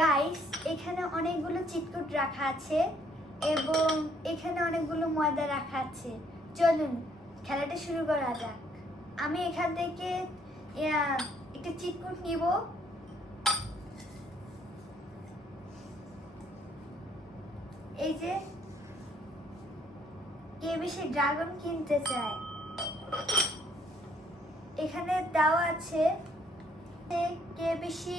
Guys এখানে অনেকগুলো চিটকুট রাখা আছে এবং এখানে অনেকগুলো ময়দা রাখা আছে। চলুন, খেলাটা শুরু করা যাক। আমি এখান থেকে একটা চিটকুট নিব। এই যে, কে বেশি ড্রাগন কিনতে চায়? এখানে দেওয়া আছে কে বেশি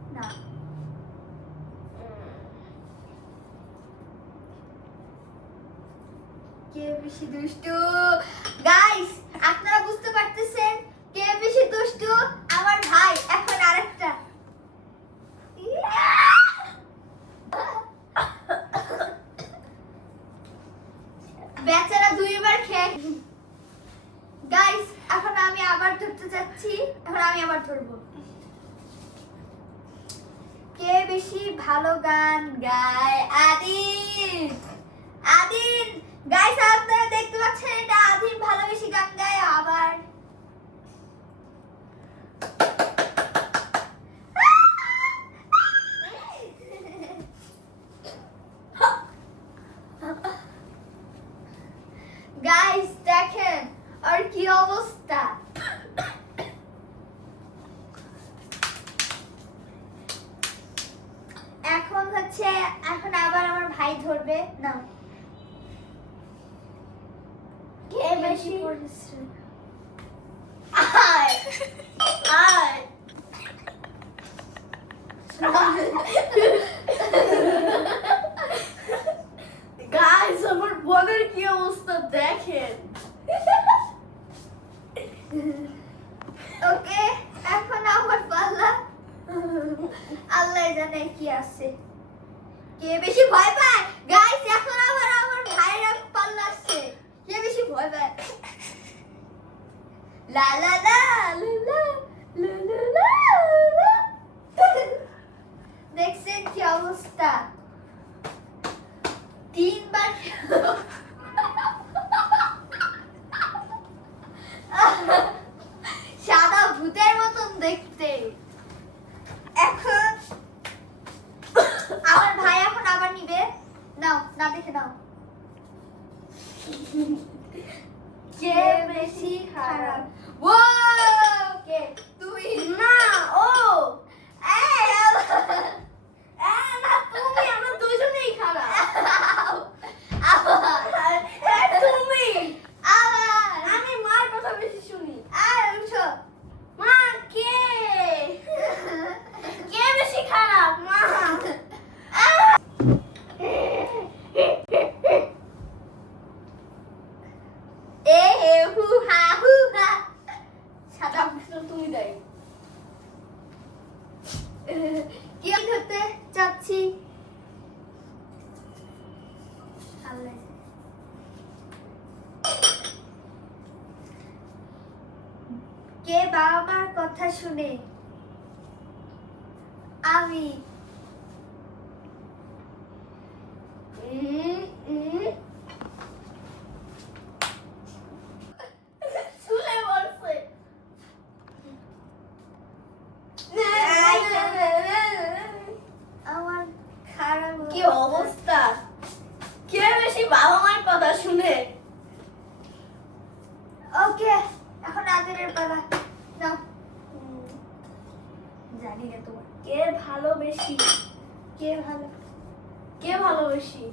কে বেশি দুষ্টু? গাইস আপনারা বুঝতে পারতেছেন কে বেশি দুষ্টু? আমার ভাই, এখন আরেকটা। বেচারা দুইবার খেয়ে গাইস এখন আমি আবার ধরতে যাচ্ছি। এখন আমি আবার ধরবো। কে বেশি ভালো গান গায়? আদিন আদিন গাইস আপনারা দেখতে পাচ্ছেন এটা আদিন ভালো বেশি গান গায়, আবার গাইস দেখেন, আর কি অবস্থা এখন হচ্ছে এখন ভাই ধরবে? না। কে বেশি? পরিশ্রম। আয় আয়। গাইস আমার বোনের কি অবস্থা দেখেন। ওকে এখন আমার পাল্লা। আল্লাহ জানে কি আছে। কে বেশি ভয় পায়? গাইস এখন আবার আমার ভাইরা পাল্লা আসছে। কে বেশি ভয় পায়? লা লা লা লা লা লা। দেখছেন কি অবস্থা? তিনবার দেখে নাও কে বেশি খারাপ? ও কে? তুই না ও এই আবার এ, না তুমি আমরা দুজনেই খারাপ আবার এ, তুমি আবার আমি মার কথা বেশি শুনি আর উঠো মা কে কে বেশি খারাপ মা এ হে কে বাবা মার কথা শুনে? আমি। উম, উম। চুলে বলছে আমার খারাপ কি অবস্থা কে বেশি বাবা মার কথা শুনে ওকে এখন আদরের পালা নাও। জানি না তোমার কে ভালো বেশি কে ভালো কে ভালো বেশি